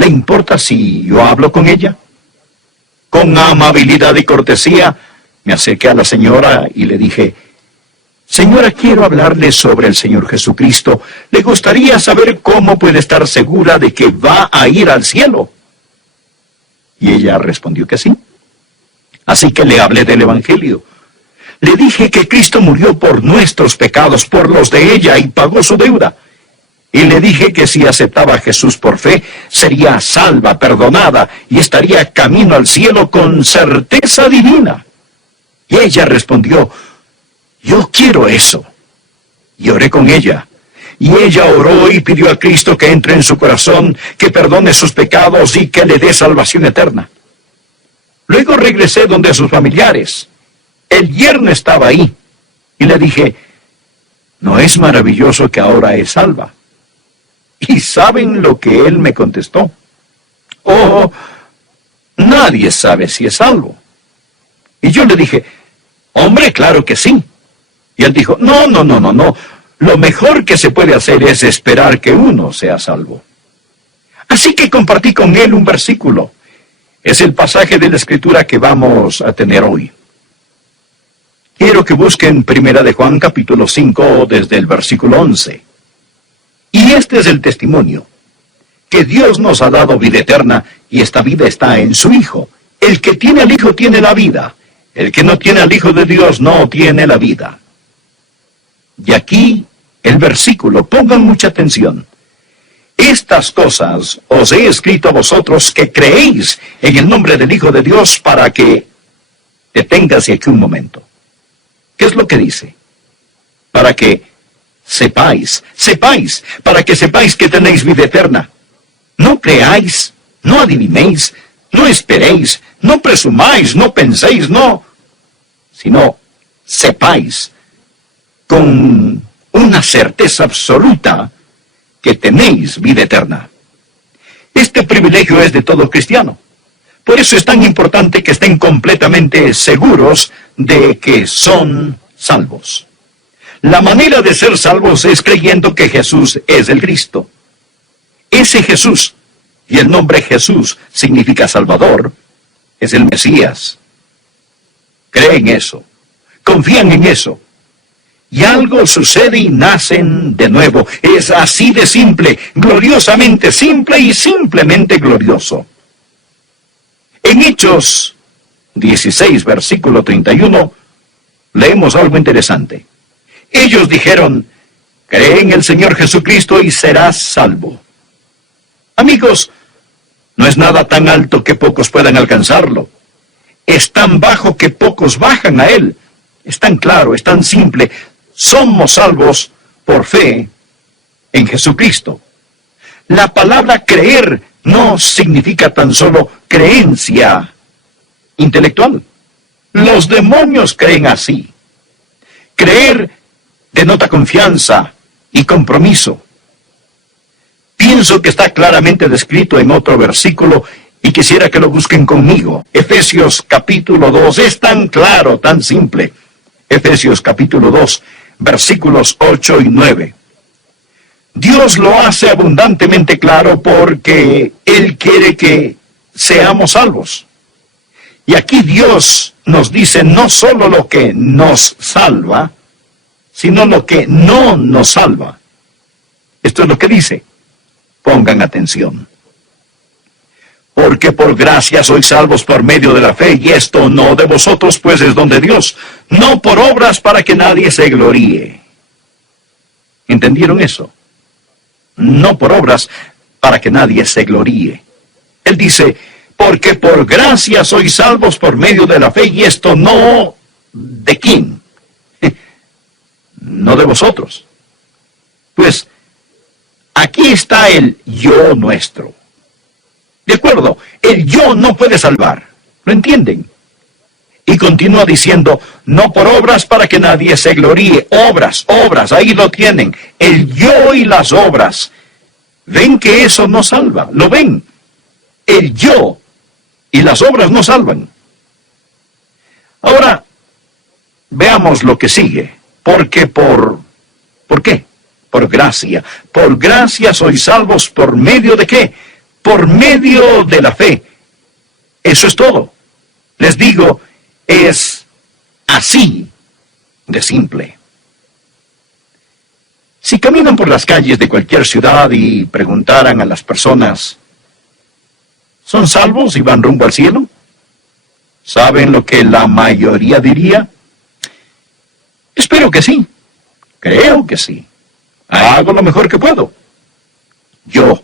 ¿Le importa si yo hablo con ella? Con amabilidad y cortesía, me acerqué a la señora y le dije: Señora, quiero hablarle sobre el Señor Jesucristo. ¿Le gustaría saber cómo puede estar segura de que va a ir al cielo? Y ella respondió que sí. Así que le hablé del Evangelio. Le dije que Cristo murió por nuestros pecados, por los de ella, y pagó su deuda. Y le dije que si aceptaba a Jesús por fe, sería salva, perdonada, y estaría camino al cielo con certeza divina. Y ella respondió: yo quiero eso. Y oré con ella. Y ella oró y pidió a Cristo que entre en su corazón, que perdone sus pecados y que le dé salvación eterna. Luego regresé donde sus familiares. El yerno estaba ahí. Y le dije: ¿no es maravilloso que ahora es salva? ¿Y saben lo que él me contestó? Oh, nadie sabe si es salvo. Y yo le dije: hombre, claro que sí. Y él dijo: no. Lo mejor que se puede hacer es esperar que uno sea salvo. Así que compartí con él un versículo. Es el pasaje de la Escritura que vamos a tener hoy. Quiero que busquen 1 de Juan capítulo 5 desde el versículo 11. Y este es el testimonio: que Dios nos ha dado vida eterna, y esta vida está en su Hijo. El que tiene al Hijo tiene la vida. El que no tiene al Hijo de Dios no tiene la vida. Y aquí el versículo, pongan mucha atención. Estas cosas os he escrito a vosotros que creéis en el nombre del Hijo de Dios, para que... Deténgase aquí un momento. ¿Qué es lo que dice? Para que sepáis, para que sepáis que tenéis vida eterna. No creáis, no adivinéis, no esperéis, no presumáis, no penséis, no, sino sepáis con una certeza absoluta que tenéis vida eterna. Este privilegio es de todo cristiano. Por eso es tan importante que estén completamente seguros de que son salvos. La manera de ser salvos es creyendo que Jesús es el Cristo. Ese Jesús, y el nombre Jesús significa Salvador, es el Mesías. Creen eso, confían en eso, y algo sucede y nacen de nuevo. Es así de simple, gloriosamente simple y simplemente glorioso. En Hechos 16, versículo 31, leemos algo interesante. Ellos dijeron: cree en el Señor Jesucristo y serás salvo. Amigos, no es nada tan alto que pocos puedan alcanzarlo. Es tan bajo que pocos bajan a él. Es tan claro, es tan simple. Somos salvos por fe en Jesucristo. La palabra creer no significa tan solo creencia intelectual. Los demonios creen así. Creer denota confianza y compromiso. Pienso que está claramente descrito en otro versículo y quisiera que lo busquen conmigo. Efesios capítulo 2, es tan claro, tan simple. Efesios capítulo 2, versículos 8 y 9. Dios lo hace abundantemente claro porque Él quiere que seamos salvos. Y aquí Dios nos dice no solo lo que nos salva, sino lo que no nos salva. Esto es lo que dice. Pongan atención. Porque por gracia sois salvos por medio de la fe, y esto no de vosotros, pues es don de Dios, no por obras para que nadie se gloríe. ¿Entendieron eso? No por obras para que nadie se gloríe. Él dice: porque por gracia sois salvos por medio de la fe, y esto no de quién. No de vosotros. Pues aquí está el yo nuestro. De acuerdo, el yo no puede salvar. ¿Lo entienden? Y continúa diciendo: no por obras para que nadie se gloríe. Obras, ahí lo tienen. El yo y las obras. ¿Ven que eso no salva? ¿Lo ven? El yo y las obras no salvan. Ahora, veamos lo que sigue. Porque ¿por qué? Por gracia. Por gracia sois salvos por medio de ¿qué? por medio de la fe. Eso es todo. Les digo, es así de simple. Si caminan por las calles de cualquier ciudad y preguntaran a las personas, ¿son salvos y van rumbo al cielo? ¿Saben lo que la mayoría diría? Espero que sí. Creo que sí. Hago lo mejor que puedo. Yo,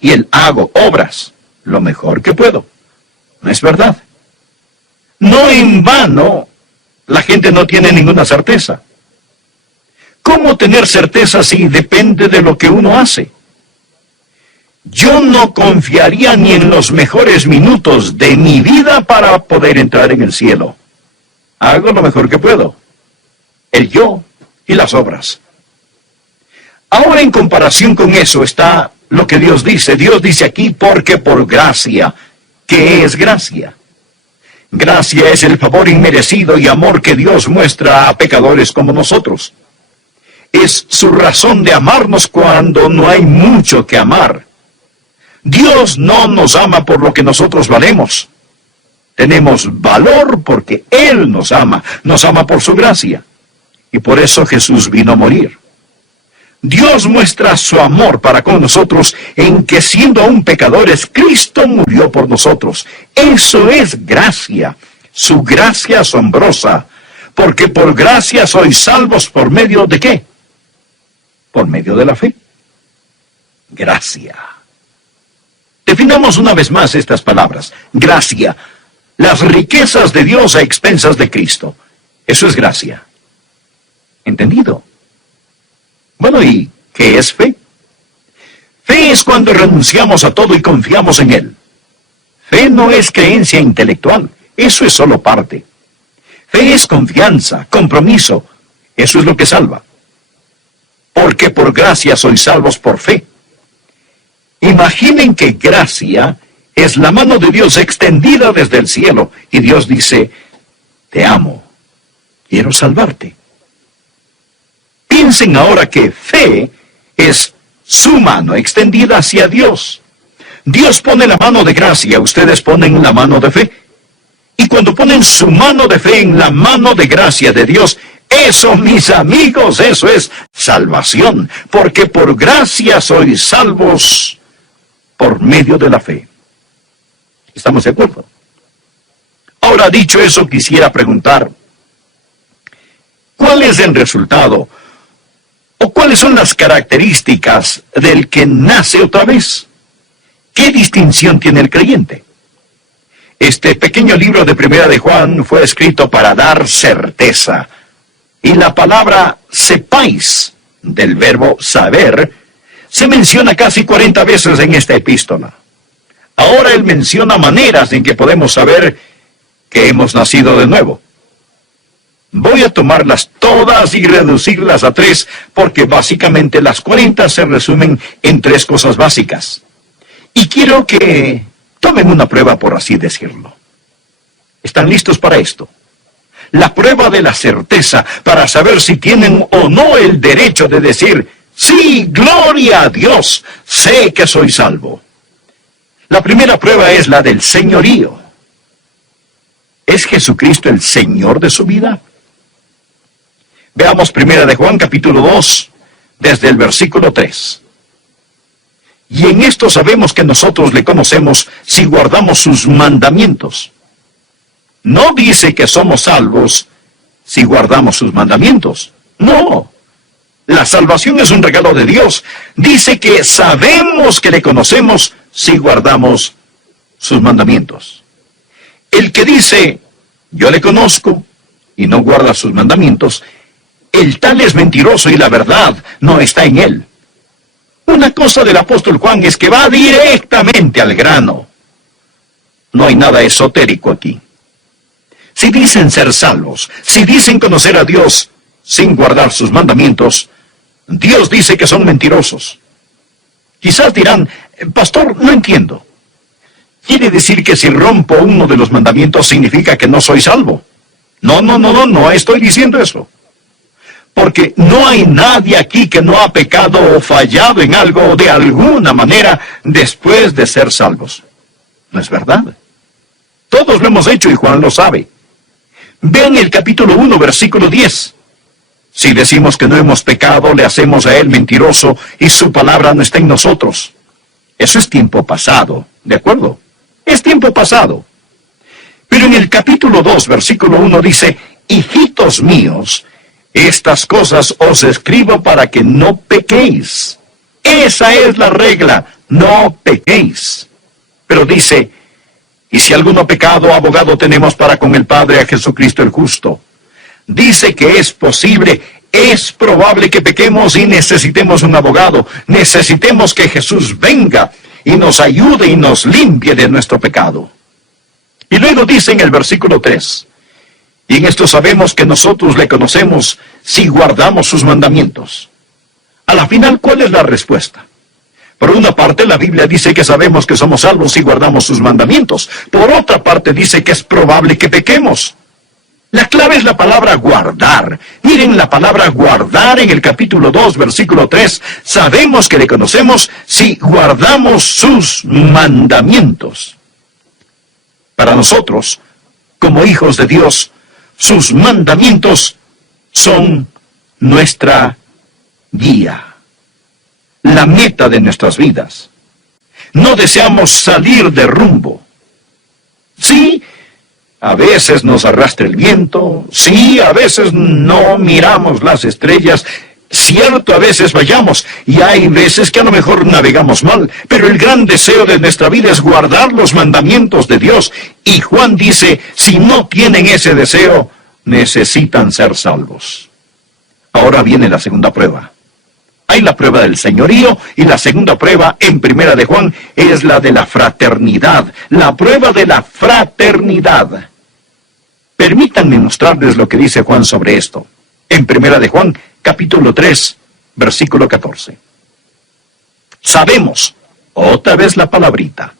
y el hago obras lo mejor que puedo. ¿No es verdad? No en vano, la gente no tiene ninguna certeza. ¿Cómo tener certeza si depende de lo que uno hace? Yo no confiaría ni en los mejores minutos de mi vida para poder entrar en el cielo. Hago lo mejor que puedo. El yo y las obras. Ahora, en comparación con eso está lo que Dios dice. Dios dice aquí, porque por gracia. ¿Qué es gracia? Gracia es el favor inmerecido y amor que Dios muestra a pecadores como nosotros. Es su razón de amarnos cuando no hay mucho que amar. Dios no nos ama por lo que nosotros valemos. Tenemos valor porque Él nos ama por su gracia. Y por eso Jesús vino a morir. Dios muestra su amor para con nosotros en que siendo aún pecadores, Cristo murió por nosotros. Eso es gracia, su gracia asombrosa, porque por gracia sois salvos por medio de ¿qué? Por medio de la fe. Gracia. Definamos una vez más estas palabras. Gracia. Las riquezas de Dios a expensas de Cristo. Eso es gracia. ¿Entendido? Bueno, ¿y qué es fe? Fe es cuando renunciamos a todo y confiamos en Él. Fe no es creencia intelectual. Eso es solo parte. Fe es confianza, compromiso. Eso es lo que salva. Porque por gracia sois salvos por fe. Imaginen que gracia es la mano de Dios extendida desde el cielo. Y Dios dice, te amo, quiero salvarte. Piensen ahora que fe es su mano extendida hacia Dios. Dios pone la mano de gracia, ustedes ponen la mano de fe. Y cuando ponen su mano de fe en la mano de gracia de Dios, eso, mis amigos, eso es salvación. Porque por gracia sois salvos por medio de la fe. ¿Estamos de acuerdo? Ahora, dicho eso, quisiera preguntar, ¿cuál es el resultado? ¿O cuáles son las características del que nace otra vez? ¿Qué distinción tiene el creyente? Este pequeño libro de Primera de Juan fue escrito para dar certeza. Y la palabra sepáis, del verbo saber, se menciona casi 40 veces en esta epístola. Ahora él menciona maneras en que podemos saber que hemos nacido de nuevo. Voy a tomarlas todas y reducirlas a 3, porque básicamente las 40 se resumen en 3 cosas básicas. Y quiero que tomen una prueba, por así decirlo. ¿Están listos para esto? La prueba de la certeza para saber si tienen o no el derecho de decir, sí, gloria a Dios, sé que soy salvo. La primera prueba es la del señorío. ¿Es Jesucristo el Señor de su vida? Veamos Primera de Juan, capítulo 2, desde el versículo 3. Y en esto sabemos que nosotros le conocemos si guardamos sus mandamientos. No dice que somos salvos si guardamos sus mandamientos. No. La salvación es un regalo de Dios. Dice que sabemos que le conocemos si guardamos sus mandamientos. El que dice, yo le conozco, y no guarda sus mandamientos, el tal es mentiroso y la verdad no está en él. Una cosa del apóstol Juan es que va directamente al grano. No hay nada esotérico aquí. Si dicen ser salvos, si dicen conocer a Dios sin guardar sus mandamientos, Dios dice que son mentirosos. Quizás dirán, pastor, no entiendo. ¿Quiere decir que si rompo uno de los mandamientos significa que no soy salvo? No estoy diciendo eso. Porque no hay nadie aquí que no ha pecado o fallado en algo de alguna manera después de ser salvos. ¿No es verdad? Todos lo hemos hecho y Juan lo sabe. Vean el capítulo 1, versículo 10. Si decimos que no hemos pecado, le hacemos a él mentiroso y su palabra no está en nosotros. Eso es tiempo pasado, ¿de acuerdo? Es tiempo pasado. Pero en el capítulo 2, versículo 1 dice, hijitos míos, estas cosas os escribo para que no pequéis. Esa es la regla, no pequéis. Pero dice, y si alguno ha pecado, abogado tenemos para con el Padre a Jesucristo el justo. Dice que es posible, es probable que pequemos y necesitemos un abogado. Necesitemos que Jesús venga y nos ayude y nos limpie de nuestro pecado. Y luego dice en el versículo 3, y en esto sabemos que nosotros le conocemos si guardamos sus mandamientos. A la final, ¿cuál es la respuesta? Por una parte, la Biblia dice que sabemos que somos salvos si guardamos sus mandamientos. Por otra parte, dice que es probable que pequemos. La clave es la palabra guardar. Miren la palabra guardar en el capítulo 2, versículo 3. Sabemos que le conocemos si guardamos sus mandamientos. Para nosotros, como hijos de Dios, sus mandamientos son nuestra guía, la meta de nuestras vidas. No deseamos salir de rumbo. Sí, a veces nos arrastra el viento, sí, a veces no miramos las estrellas, cierto, a veces vayamos, y hay veces que a lo mejor navegamos mal, pero el gran deseo de nuestra vida es guardar los mandamientos de Dios, y Juan dice, si no tienen ese deseo, necesitan ser salvos. Ahora viene la segunda prueba. Hay la prueba del señorío, y la segunda prueba, en Primera de Juan, es la de la fraternidad, la prueba de la fraternidad. Permítanme mostrarles lo que dice Juan sobre esto. En Primera de Juan, capítulo 3, versículo 14. Sabemos, otra vez la palabrita,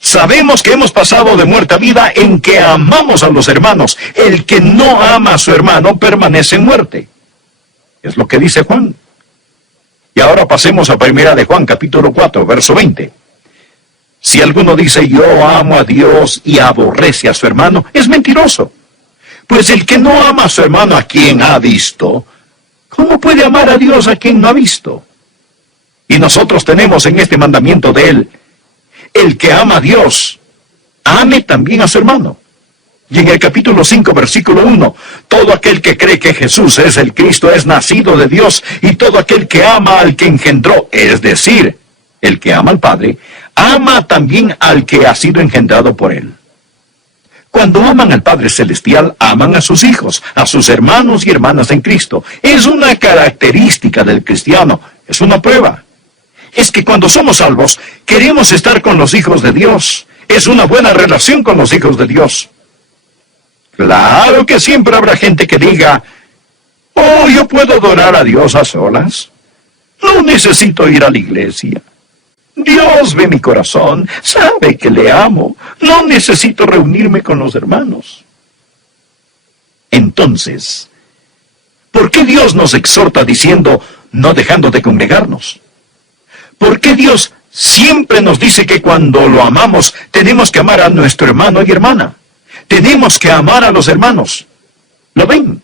sabemos que hemos pasado de muerte a vida en que amamos a los hermanos. El que no ama a su hermano permanece en muerte. Es lo que dice Juan. Y ahora pasemos a Primera de Juan, capítulo 4, verso 20. Si alguno dice, yo amo a Dios y aborrece a su hermano, es mentiroso. Pues el que no ama a su hermano a quien ha visto, ¿cómo puede amar a Dios a quien no ha visto? Y nosotros tenemos en este mandamiento de él, el que ama a Dios, ame también a su hermano. Y en el capítulo 5, versículo 1, todo aquel que cree que Jesús es el Cristo es nacido de Dios, y todo aquel que ama al que engendró, es decir, el que ama al Padre, ama también al que ha sido engendrado por él. Cuando aman al Padre Celestial, aman a sus hijos, a sus hermanos y hermanas en Cristo. Es una característica del cristiano, es una prueba. Es que cuando somos salvos, queremos estar con los hijos de Dios. Es una buena relación con los hijos de Dios. Claro que siempre habrá gente que diga, oh, yo puedo adorar a Dios a solas. No necesito ir a la iglesia. Dios ve mi corazón, sabe que le amo. No necesito reunirme con los hermanos. Entonces, ¿por qué Dios nos exhorta diciendo, no dejando de congregarnos? ¿Por qué Dios siempre nos dice que cuando lo amamos, tenemos que amar a nuestro hermano y hermana? Tenemos que amar a los hermanos. ¿Lo ven?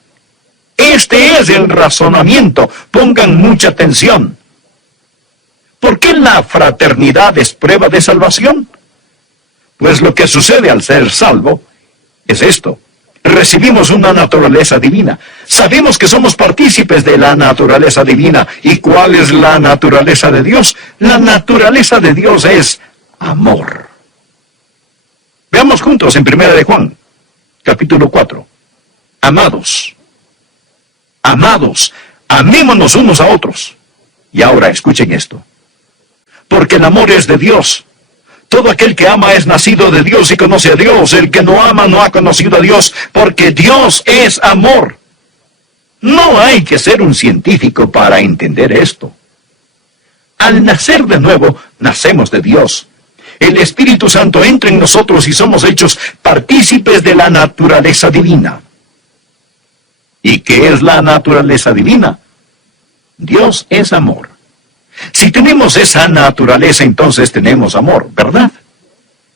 Este es el razonamiento. Pongan mucha atención. ¿Por qué la fraternidad es prueba de salvación? Pues lo que sucede al ser salvo es esto. Recibimos una naturaleza divina. Sabemos que somos partícipes de la naturaleza divina. ¿Y cuál es la naturaleza de Dios? La naturaleza de Dios es amor. Veamos juntos en Primera de Juan, capítulo 4. Amados, amémonos unos a otros. Y ahora escuchen esto. Porque el amor es de Dios. Todo aquel que ama es nacido de Dios y conoce a Dios. El que no ama no ha conocido a Dios, porque Dios es amor. No hay que ser un científico para entender esto. Al nacer de nuevo, nacemos de Dios. El Espíritu Santo entra en nosotros y somos hechos partícipes de la naturaleza divina. ¿Y qué es la naturaleza divina? Dios es amor. Si tenemos esa naturaleza, entonces tenemos amor, ¿verdad?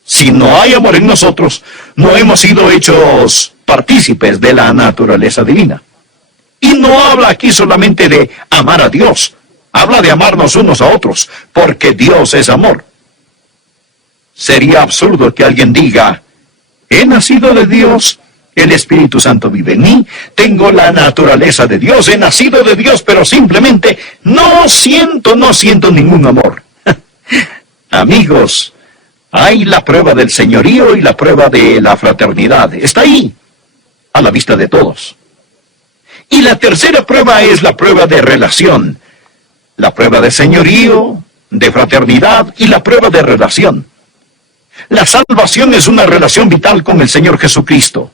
Si no hay amor en nosotros, no hemos sido hechos partícipes de la naturaleza divina. Y no habla aquí solamente de amar a Dios, habla de amarnos unos a otros, porque Dios es amor. Sería absurdo que alguien diga, he nacido de Dios, el Espíritu Santo vive en mí, tengo la naturaleza de Dios, he nacido de Dios, pero simplemente no siento ningún amor. Amigos, hay la prueba del señorío y la prueba de la fraternidad. Está ahí, a la vista de todos. Y la tercera prueba es la prueba de relación. La prueba de señorío, de fraternidad y la prueba de relación. La salvación es una relación vital con el Señor Jesucristo.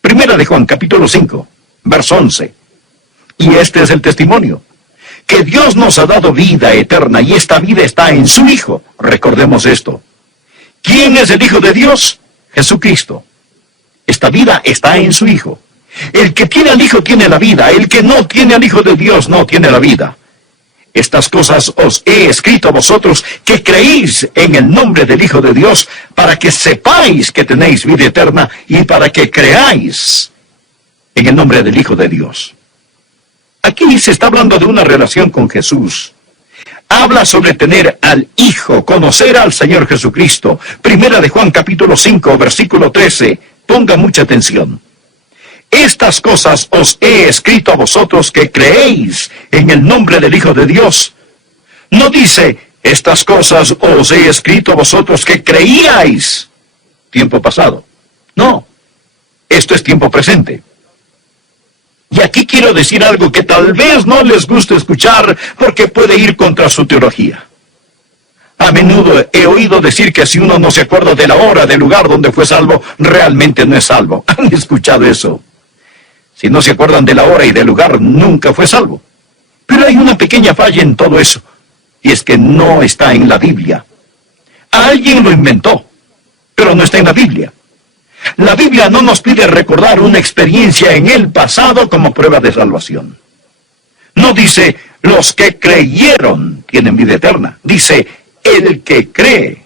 Primera de Juan, capítulo 5, verso 11. Y este es el testimonio, que Dios nos ha dado vida eterna, y esta vida está en su Hijo. Recordemos esto. ¿Quién es el Hijo de Dios? Jesucristo. Esta vida está en su Hijo. El que tiene al Hijo tiene la vida, el que no tiene al Hijo de Dios no tiene la vida. Estas cosas os he escrito a vosotros que creéis en el nombre del Hijo de Dios, para que sepáis que tenéis vida eterna y para que creáis en el nombre del Hijo de Dios. Aquí se está hablando de una relación con Jesús. Habla sobre tener al Hijo, conocer al Señor Jesucristo. Primera de Juan capítulo 5, versículo 13. Ponga mucha atención. Estas cosas os he escrito a vosotros que creéis en el nombre del Hijo de Dios. No dice, estas cosas os he escrito a vosotros que creíais. Tiempo pasado. No, esto es tiempo presente. Y aquí quiero decir algo que tal vez no les guste escuchar porque puede ir contra su teología. A menudo he oído decir que si uno no se acuerda de la hora, del lugar donde fue salvo, realmente no es salvo. ¿Han escuchado eso? Si no se acuerdan de la hora y del lugar, nunca fue salvo. Pero hay una pequeña falla en todo eso, y es que no está en la Biblia. Alguien lo inventó, pero no está en la Biblia. La Biblia no nos pide recordar una experiencia en el pasado como prueba de salvación. No dice, los que creyeron tienen vida eterna. Dice, el que cree.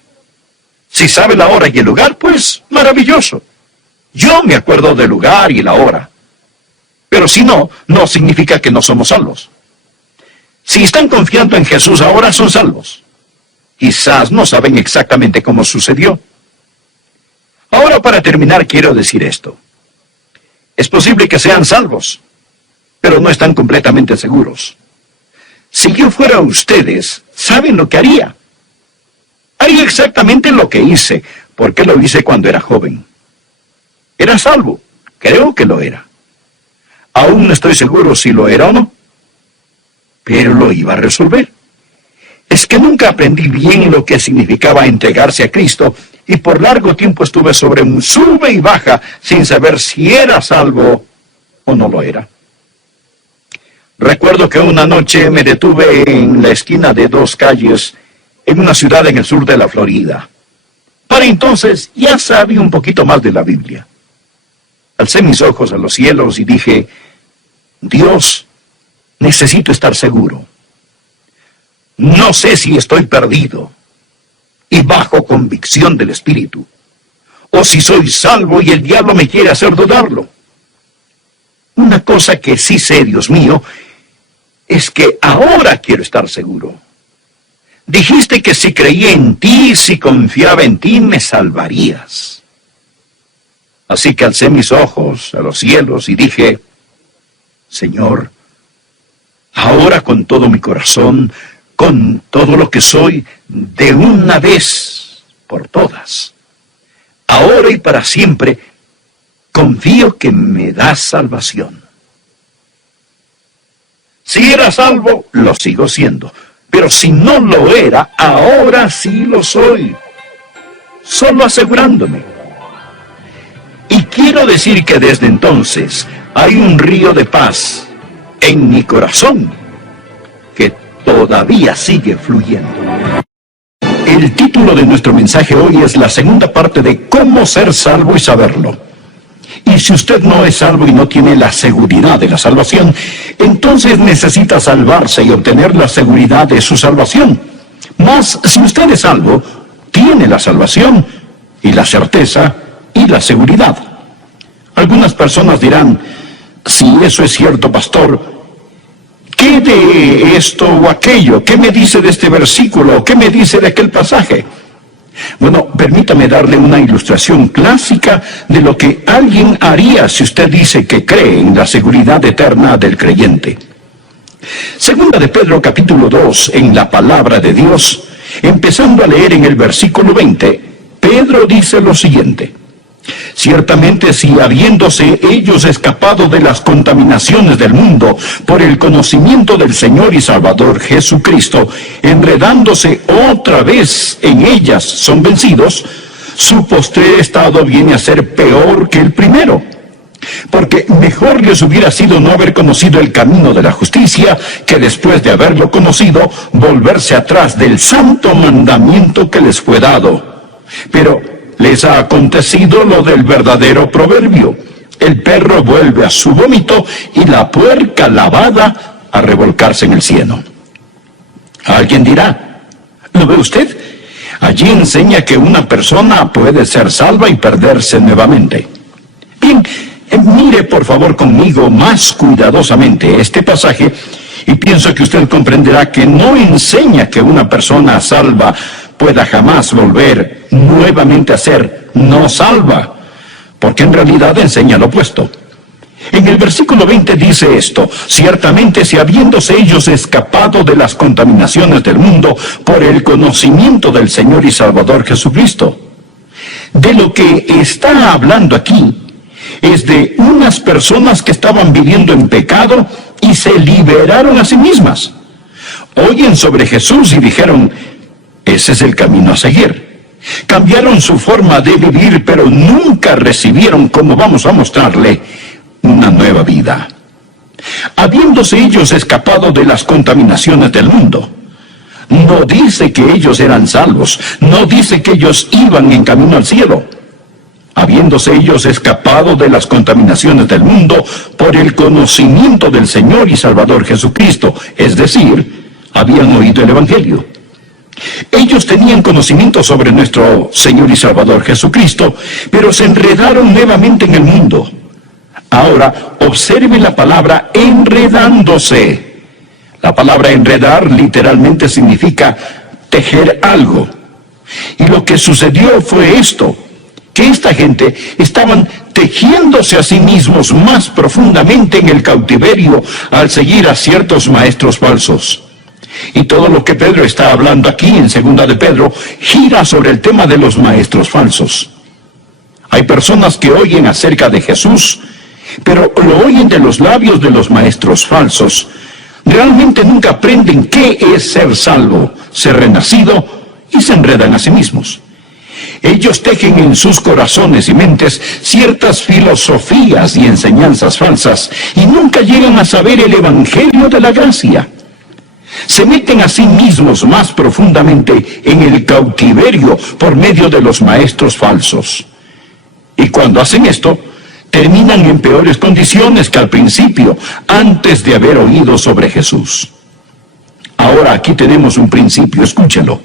Si sabe la hora y el lugar, pues maravilloso. Yo me acuerdo del lugar y la hora. Pero si no, no significa que no somos salvos. Si están confiando en Jesús ahora, son salvos. Quizás no saben exactamente cómo sucedió. Ahora, para terminar, quiero decir esto. Es posible que sean salvos, pero no están completamente seguros. Si yo fuera ustedes, ¿saben lo que haría? Haría exactamente lo que hice, porque lo hice cuando era joven. Era salvo, creo que lo era. Aún no estoy seguro si lo era o no, pero lo iba a resolver. Es que nunca aprendí bien lo que significaba entregarse a Cristo, y por largo tiempo estuve sobre un sube y baja sin saber si era salvo o no lo era. Recuerdo que una noche me detuve en la esquina de dos calles en una ciudad en el sur de la Florida. Para entonces ya sabía un poquito más de la Biblia. Alcé mis ojos a los cielos y dije, Dios, necesito estar seguro. No sé si estoy perdido y bajo convicción del Espíritu, o si soy salvo y el diablo me quiere hacer dudarlo. Una cosa que sí sé, Dios mío, es que ahora quiero estar seguro. Dijiste que si creía en ti, si confiaba en ti, me salvarías. Así que alcé mis ojos a los cielos y dije, Señor, ahora con todo mi corazón, con todo lo que soy, de una vez por todas, ahora y para siempre, confío que me das salvación. Si era salvo, lo sigo siendo, pero si no lo era, ahora sí lo soy, solo asegurándome. Y quiero decir que desde entonces hay un río de paz en mi corazón que todavía sigue fluyendo. El título de nuestro mensaje hoy es la segunda parte de cómo ser salvo y saberlo. Y si usted no es salvo y no tiene la seguridad de la salvación, entonces necesita salvarse y obtener la seguridad de su salvación. Mas si usted es salvo, tiene la salvación y la certeza y la seguridad. Algunas personas dirán, si eso es cierto, pastor, ¿qué de esto o aquello? ¿Qué me dice de este versículo? ¿Qué me dice de aquel pasaje? Bueno, permítame darle una ilustración clásica de lo que alguien haría si usted dice que cree en la seguridad eterna del creyente. Segunda de Pedro capítulo 2, en la palabra de Dios, empezando a leer en el versículo 20, Pedro dice lo siguiente: ciertamente si habiéndose ellos escapado de las contaminaciones del mundo por el conocimiento del Señor y Salvador Jesucristo, enredándose otra vez en ellas son vencidos, su postrer estado viene a ser peor que el primero. Porque mejor les hubiera sido no haber conocido el camino de la justicia, que después de haberlo conocido, volverse atrás del santo mandamiento que les fue dado. Pero les ha acontecido lo del verdadero proverbio: el perro vuelve a su vómito y la puerca lavada a revolcarse en el cieno. Alguien dirá, ¿lo ve usted? Allí enseña que una persona puede ser salva y perderse nuevamente. Bien, mire por favor conmigo más cuidadosamente este pasaje y pienso que usted comprenderá que no enseña que una persona salva pueda jamás volver nuevamente a ser no salva, porque en realidad enseña lo opuesto. En el versículo 20 dice esto: ciertamente si habiéndose ellos escapado de las contaminaciones del mundo por el conocimiento del Señor y Salvador Jesucristo. De lo que está hablando aquí es de unas personas que estaban viviendo en pecado y se liberaron a sí mismas. Oyen sobre Jesús y dijeron, ese es el camino a seguir. Cambiaron su forma de vivir, pero nunca recibieron, como vamos a mostrarle, una nueva vida. Habiéndose ellos escapado de las contaminaciones del mundo, no dice que ellos eran salvos, no dice que ellos iban en camino al cielo. Habiéndose ellos escapado de las contaminaciones del mundo por el conocimiento del Señor y Salvador Jesucristo, es decir, habían oído el Evangelio. Ellos tenían conocimiento sobre nuestro Señor y Salvador Jesucristo, pero se enredaron nuevamente en el mundo. Ahora, observe la palabra enredándose. La palabra enredar literalmente significa tejer algo. Y lo que sucedió fue esto, que esta gente estaban tejiéndose a sí mismos más profundamente en el cautiverio al seguir a ciertos maestros falsos. Y todo lo que Pedro está hablando aquí en 2 de Pedro gira sobre el tema de los maestros falsos. Hay personas que oyen acerca de Jesús, pero lo oyen de los labios de los maestros falsos. Realmente nunca aprenden qué es ser salvo, ser renacido, y se enredan a sí mismos. Ellos tejen en sus corazones y mentes ciertas filosofías y enseñanzas falsas, y nunca llegan a saber el Evangelio de la gracia. Se meten a sí mismos más profundamente en el cautiverio por medio de los maestros falsos. Y cuando hacen esto, terminan en peores condiciones que al principio, antes de haber oído sobre Jesús. Ahora aquí tenemos un principio, escúchelo.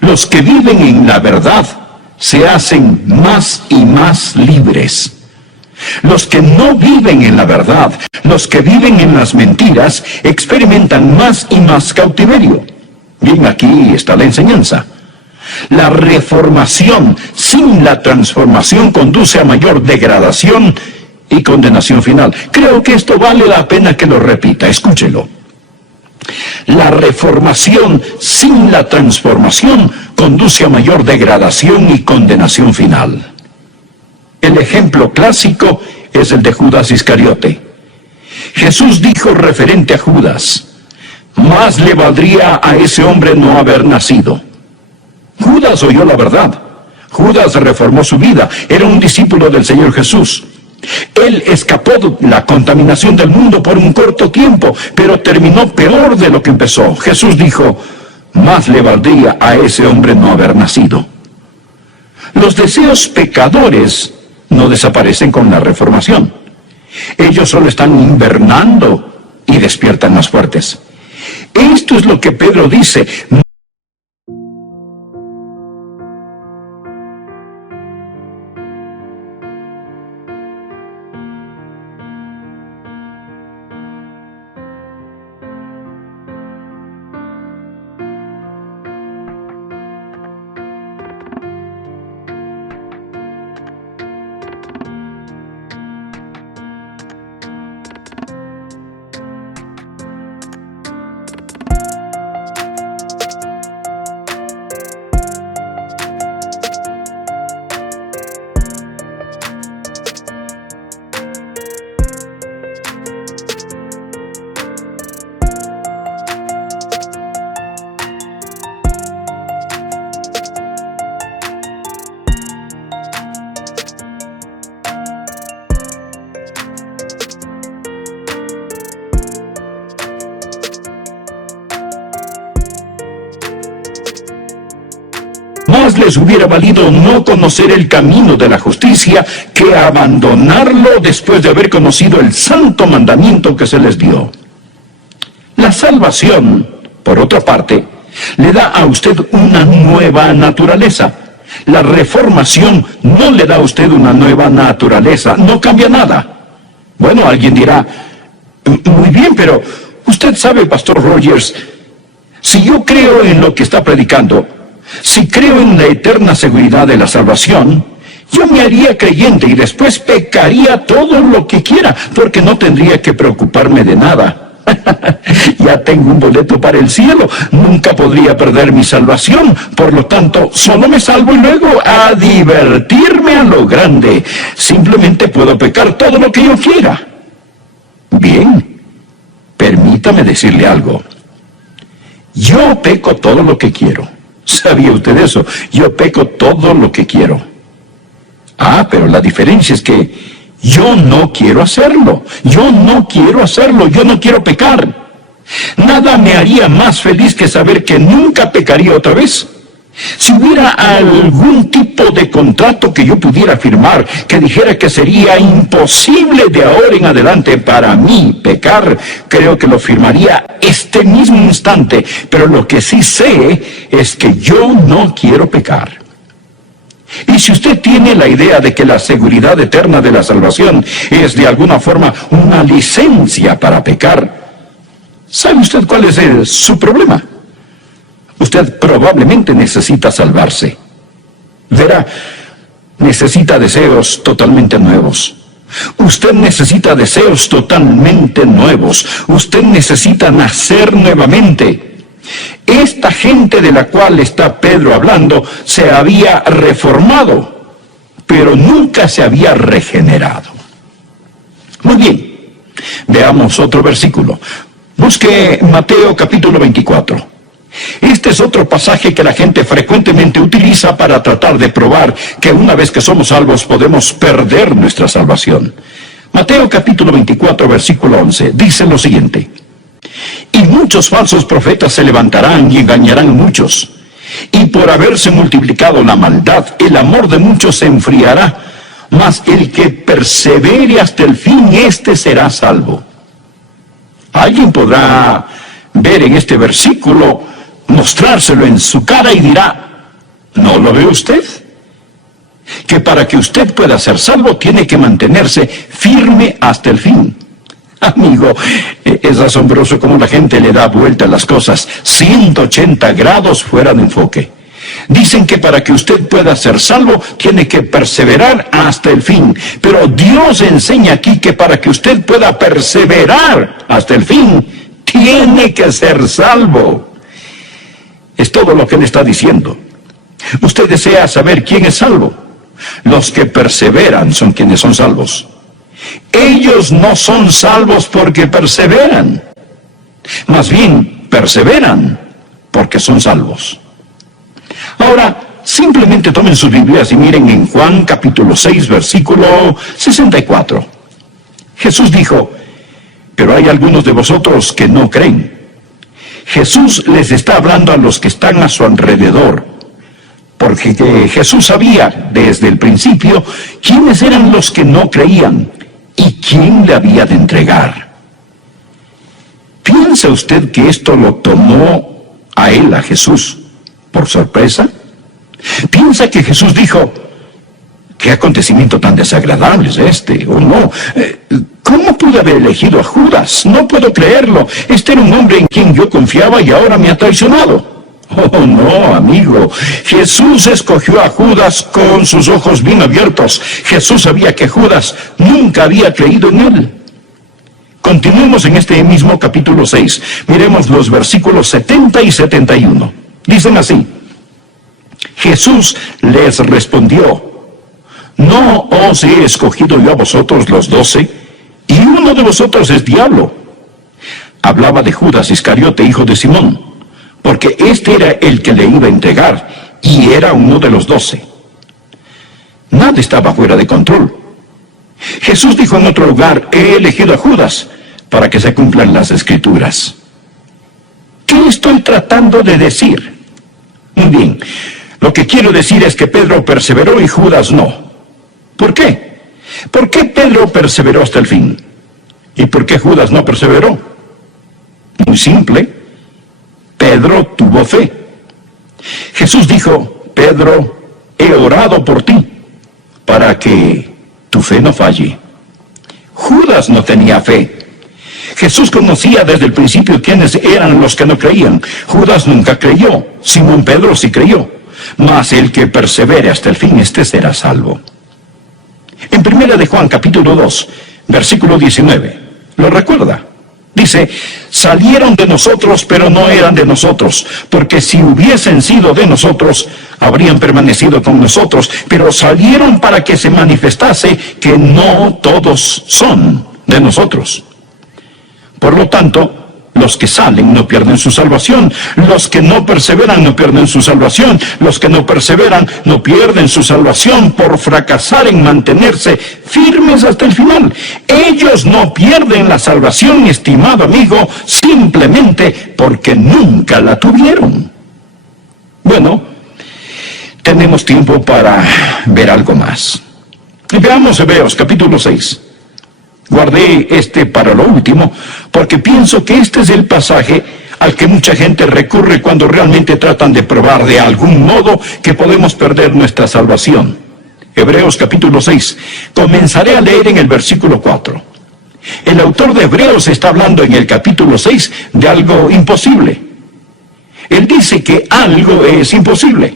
Los que viven en la verdad se hacen más y más libres. Los que no viven en la verdad, los que viven en las mentiras, experimentan más y más cautiverio. Bien, aquí está la enseñanza. La reformación sin la transformación conduce a mayor degradación y condenación final. Creo que esto vale la pena que lo repita, escúchelo. La reformación sin la transformación conduce a mayor degradación y condenación final. El ejemplo clásico es el de Judas Iscariote. Jesús dijo referente a Judas, más le valdría a ese hombre no haber nacido. Judas oyó la verdad. Judas reformó su vida. Era un discípulo del Señor Jesús. Él escapó de la contaminación del mundo por un corto tiempo, pero terminó peor de lo que empezó. Jesús dijo, más le valdría a ese hombre no haber nacido. Los deseos pecadores no desaparecen con la reformación. Ellos solo están invernando y despiertan más fuertes. Esto es lo que Pedro dice. Más les hubiera valido no conocer el camino de la justicia que abandonarlo después de haber conocido el santo mandamiento que se les dio. La salvación, por otra parte, le da a usted una nueva naturaleza. La reformación no le da a usted una nueva naturaleza, no cambia nada. Bueno, alguien dirá, muy bien, pero usted sabe, Pastor Rogers, si yo creo en lo que está predicando, si creo en la eterna seguridad de la salvación, yo me haría creyente y después pecaría todo lo que quiera, porque no tendría que preocuparme de nada. Ya tengo un boleto para el cielo, nunca podría perder mi salvación, por lo tanto, solo me salvo y luego a divertirme a lo grande. Simplemente puedo pecar todo lo que yo quiera. Bien, permítame decirle algo. Yo peco todo lo que quiero. ¿Sabía usted eso? Yo peco todo lo que quiero. Ah, pero la diferencia es que yo no quiero hacerlo. Yo no quiero hacerlo. Yo no quiero pecar. Nada me haría más feliz que saber que nunca pecaría otra vez. Si hubiera algún tipo de contrato que yo pudiera firmar que dijera que sería imposible de ahora en adelante para mí pecar, creo que lo firmaría este mismo instante. Pero lo que sí sé es que yo no quiero pecar. Y si usted tiene la idea de que la seguridad eterna de la salvación es de alguna forma una licencia para pecar, ¿sabe usted cuál es su problema? Usted probablemente necesita salvarse. Verá, necesita deseos totalmente nuevos. Usted necesita deseos totalmente nuevos. Usted necesita nacer nuevamente. Esta gente de la cual está Pedro hablando se había reformado, pero nunca se había regenerado. Muy bien, veamos otro versículo. Busque Mateo capítulo 24. Este es otro pasaje que la gente frecuentemente utiliza para tratar de probar que una vez que somos salvos podemos perder nuestra salvación. Mateo capítulo 24, versículo 11, dice lo siguiente: y muchos falsos profetas se levantarán y engañarán a muchos, y por haberse multiplicado la maldad, el amor de muchos se enfriará, mas el que persevere hasta el fin, éste será salvo. Alguien podrá ver en este versículo, mostrárselo en su cara y dirá, ¿no lo ve usted? Que para que usted pueda ser salvo tiene que mantenerse firme hasta el fin. Amigo, es asombroso cómo la gente le da vuelta a las cosas 180 grados fuera de enfoque. Dicen que para que usted pueda ser salvo tiene que perseverar hasta el fin, pero Dios enseña aquí que para que usted pueda perseverar hasta el fin tiene que ser salvo. Es todo lo que él está diciendo. Usted desea saber quién es salvo. Los que perseveran son quienes son salvos. Ellos no son salvos porque perseveran. Más bien, perseveran porque son salvos. Ahora, simplemente tomen sus Biblias y miren en Juan capítulo 6, versículo 64. Jesús dijo, pero hay algunos de vosotros que no creen. Jesús les está hablando a los que están a su alrededor. porque Jesús sabía desde el principio quiénes eran los que no creían y quién le había de entregar. ¿Piensa usted que esto lo tomó a él, a Jesús, por sorpresa? ¿Piensa que Jesús dijo, qué acontecimiento tan desagradable es este? ¿O no? ¿Cómo pude haber elegido a Judas? No puedo creerlo. Este era un hombre en quien yo confiaba y ahora me ha traicionado. Oh, no, amigo. Jesús escogió a Judas con sus ojos bien abiertos. Jesús sabía que Judas nunca había creído en él. Continuemos en este mismo capítulo 6. Miremos los versículos 70 y 71. Dicen así: Jesús les respondió: ¿no os he escogido yo a vosotros los 12? Y uno de vosotros es diablo. Hablaba de Judas Iscariote, hijo de Simón, porque este era el que le iba a entregar, y era uno de los 12. Nada estaba fuera de control. Jesús dijo en otro lugar: he elegido a Judas para que se cumplan las Escrituras. ¿Qué estoy tratando de decir? Muy bien, lo que quiero decir es que Pedro perseveró y Judas no. ¿Por qué? ¿Por qué Pedro perseveró hasta el fin? ¿Y por qué Judas no perseveró? Muy simple. Pedro tuvo fe. Jesús dijo: Pedro, he orado por ti, para que tu fe no falle. Judas no tenía fe. Jesús conocía desde el principio quiénes eran los que no creían. Judas nunca creyó. Simón Pedro sí creyó. Mas el que persevere hasta el fin, este será salvo. En 1 de Juan, capítulo 2, versículo 19, ¿lo recuerda? Dice: salieron de nosotros, pero no eran de nosotros, porque si hubiesen sido de nosotros, habrían permanecido con nosotros, pero salieron para que se manifestase que no todos son de nosotros. Por lo tanto, los que salen no pierden su salvación. Los que no perseveran no pierden su salvación. Los que no perseveran no pierden su salvación por fracasar en mantenerse firmes hasta el final. Ellos no pierden la salvación, estimado amigo, simplemente porque nunca la tuvieron. Bueno, tenemos tiempo para ver algo más. Veamos Hebreos capítulo 6. Guardé este para lo último, porque pienso que este es el pasaje al que mucha gente recurre cuando realmente tratan de probar de algún modo que podemos perder nuestra salvación. Hebreos capítulo 6. Comenzaré a leer en el versículo 4. El autor de Hebreos está hablando en el capítulo 6 de algo imposible. Él dice que algo es imposible.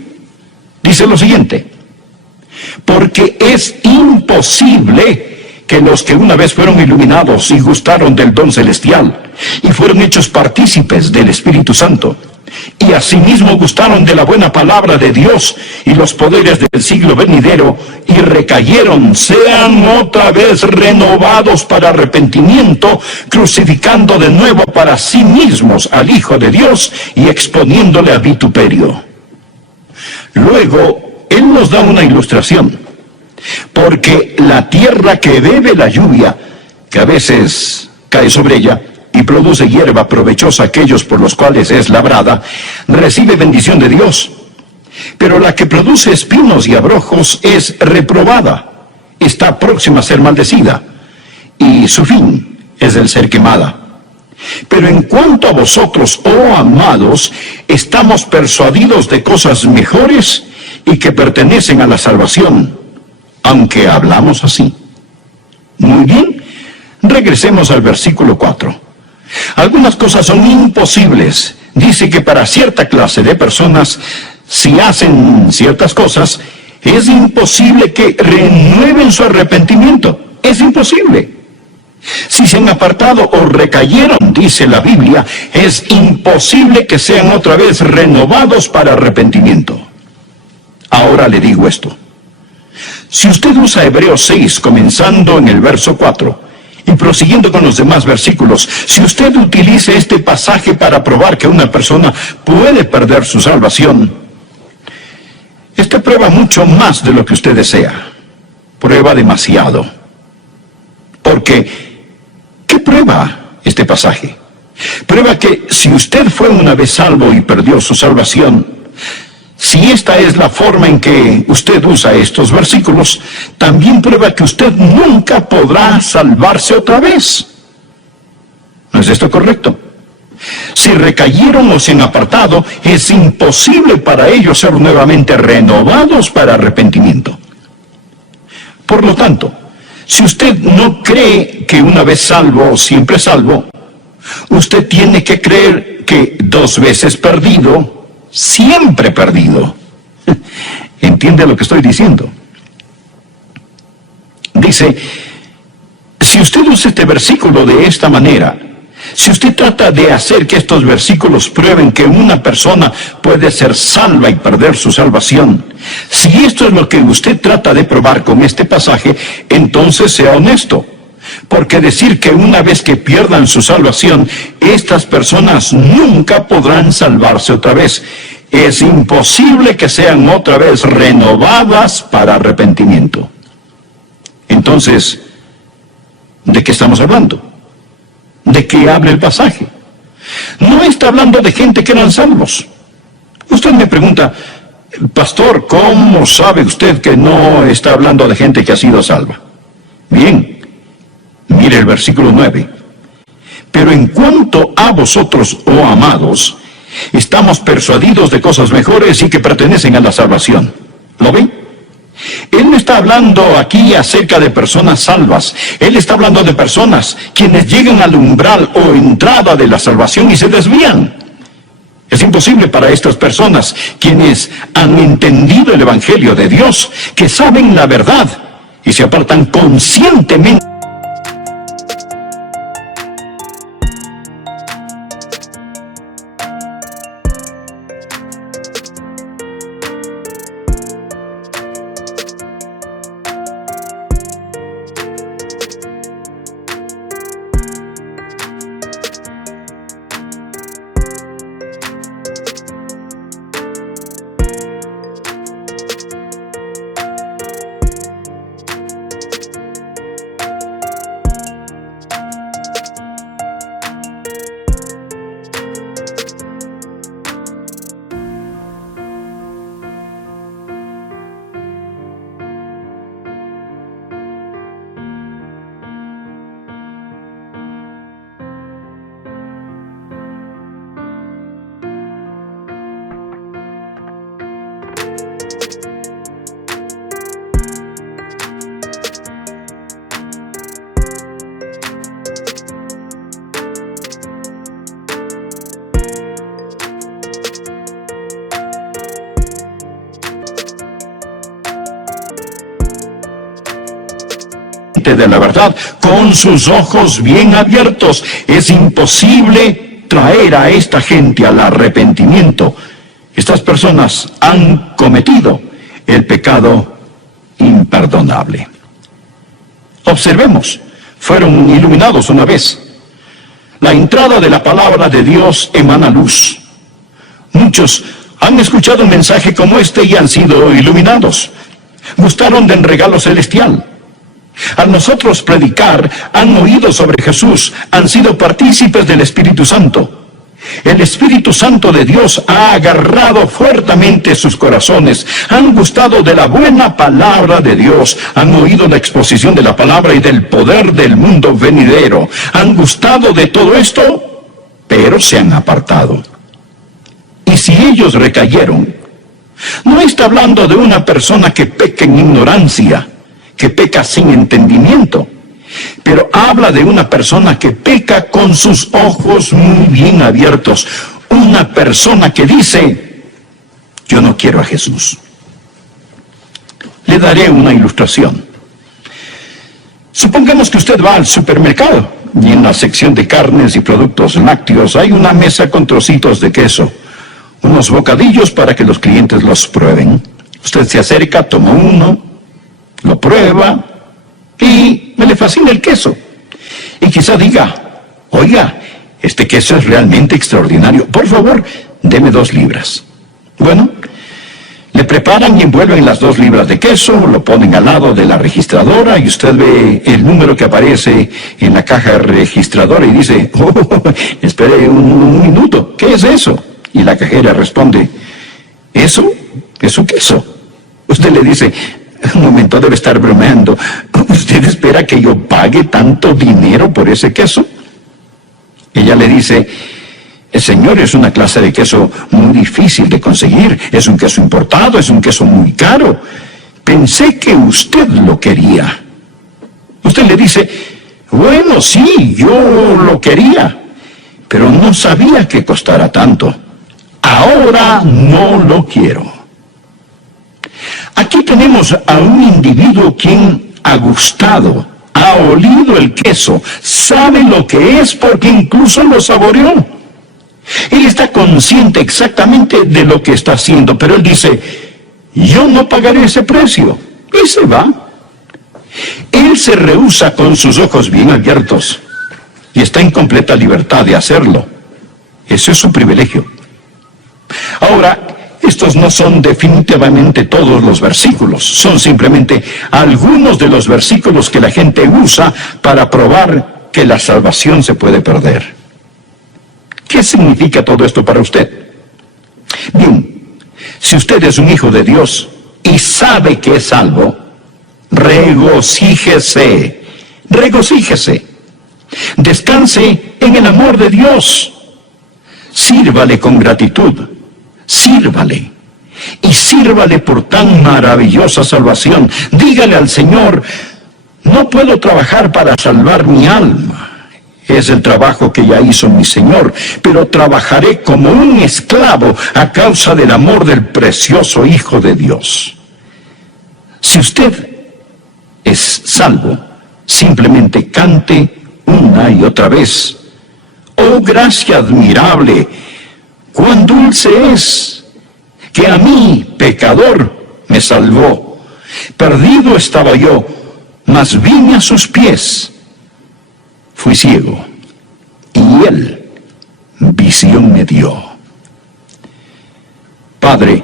Dice lo siguiente: porque es imposible que los que una vez fueron iluminados y gustaron del don celestial, y fueron hechos partícipes del Espíritu Santo, y asimismo gustaron de la buena palabra de Dios y los poderes del siglo venidero, y recayeron, sean otra vez renovados para arrepentimiento, crucificando de nuevo para sí mismos al Hijo de Dios y exponiéndole a vituperio. Luego, él nos da una ilustración. Porque la tierra que bebe la lluvia, que a veces cae sobre ella, y produce hierba provechosa a aquellos por los cuales es labrada, recibe bendición de Dios. Pero la que produce espinos y abrojos es reprobada, está próxima a ser maldecida, y su fin es el ser quemada. Pero en cuanto a vosotros, oh amados, estamos persuadidos de cosas mejores y que pertenecen a la salvación, aunque hablamos así. Muy bien, regresemos al versículo 4. Algunas cosas son imposibles. Dice que para cierta clase de personas, si hacen ciertas cosas, es imposible que renueven su arrepentimiento. Es imposible. Si se han apartado o recayeron, dice la Biblia, es imposible que sean otra vez renovados para arrepentimiento. Ahora le digo esto. Si usted usa Hebreos 6, comenzando en el verso 4, y prosiguiendo con los demás versículos, si usted utiliza este pasaje para probar que una persona puede perder su salvación, esta prueba mucho más de lo que usted desea. Prueba demasiado. Porque, ¿qué prueba este pasaje? Prueba que si usted fue una vez salvo y perdió su salvación, Si esta es la forma en que usted usa estos versículos, también prueba que usted nunca podrá salvarse otra vez. ¿No es esto correcto? Si recayeron o se han apartado, es imposible para ellos ser nuevamente renovados para arrepentimiento. Por lo tanto, si usted no cree que una vez salvo, siempre salvo, usted tiene que creer que 2 veces perdido, siempre perdido. ¿Entiende lo que estoy diciendo? Dice, si usted usa este versículo de esta manera, si usted trata de hacer que estos versículos prueben que una persona puede ser salva y perder su salvación, si esto es lo que usted trata de probar con este pasaje, entonces sea honesto. Porque decir que una vez que pierdan su salvación, estas personas nunca podrán salvarse otra vez. Es imposible que sean otra vez renovadas para arrepentimiento. Entonces, ¿de qué estamos hablando? ¿De qué habla el pasaje? No está hablando de gente que eran salvos. Usted me pregunta, pastor, ¿cómo sabe usted que no está hablando de gente que ha sido salva? Bien, mire el versículo 9. Pero en cuanto a vosotros, oh amados, estamos persuadidos de cosas mejores y que pertenecen a la salvación. ¿Lo ven? Él no está hablando aquí acerca de personas salvas. Él está hablando de personas quienes llegan al umbral o entrada de la salvación y se desvían. Es imposible para estas personas, quienes han entendido el Evangelio de Dios, que saben la verdad y se apartan conscientemente de la verdad, con sus ojos bien abiertos. Es imposible traer a esta gente al arrepentimiento. Estas personas han cometido el pecado imperdonable. Observemos, fueron iluminados una vez. La entrada de la palabra de Dios emana luz. Muchos han escuchado un mensaje como este y han sido iluminados. Gustaron del regalo celestial. Al nosotros predicar, han oído sobre Jesús, han sido partícipes del Espíritu Santo. El Espíritu Santo de Dios ha agarrado fuertemente sus corazones, han gustado de la buena palabra de Dios, han oído la exposición de la palabra y del poder del mundo venidero, han gustado de todo esto, pero se han apartado. Y si ellos recayeron, no está hablando de una persona que peca en ignorancia, que peca sin entendimiento, pero habla de una persona que peca con sus ojos muy bien abiertos, una persona que dice, yo no quiero a Jesús. Le daré una ilustración. Supongamos que usted va al supermercado y en la sección de carnes y productos lácteos hay una mesa con trocitos de queso, unos bocadillos para que los clientes los prueben. Usted se acerca, toma uno, lo prueba y me le fascina el queso. Y quizá diga, oiga, este queso es realmente extraordinario. Por favor, deme 2 libras. Bueno, le preparan y envuelven las 2 libras de queso, lo ponen al lado de la registradora y usted ve el número que aparece en la caja registradora y dice, espere un minuto, ¿qué es eso? Y la cajera responde, eso es su queso. Usted le dice, un momento, debe estar bromeando. ¿Usted espera que yo pague tanto dinero por ese queso? Ella le dice, señor, es una clase de queso muy difícil de conseguir. Es un queso importado, es un queso muy caro. Pensé que usted lo quería. Usted le dice, bueno, sí, yo lo quería, pero no sabía que costara tanto. Ahora no lo quiero. Aquí tenemos a un individuo quien ha gustado, ha olido el queso, sabe lo que es porque incluso lo saboreó. Él está consciente exactamente de lo que está haciendo, pero él dice, yo no pagaré ese precio, y se va. Él se rehúsa con sus ojos bien abiertos, y está en completa libertad de hacerlo. Ese es su privilegio. Ahora, estos no son definitivamente todos los versículos, son simplemente algunos de los versículos que la gente usa para probar que la salvación se puede perder. ¿Qué significa todo esto para usted? Bien, si usted es un hijo de Dios y sabe que es salvo, regocíjese, regocíjese, descanse en el amor de Dios, sírvale con gratitud. Sírvale, y sírvale por tan maravillosa salvación. Dígale al Señor, no puedo trabajar para salvar mi alma, es el trabajo que ya hizo mi Señor, pero trabajaré como un esclavo a causa del amor del precioso Hijo de Dios. Si usted es salvo, simplemente cante una y otra vez, oh gracia admirable, cuán dulce es, que a mí, pecador, me salvó. Perdido estaba yo, mas vine a sus pies. Fui ciego, y él visión me dio. Padre,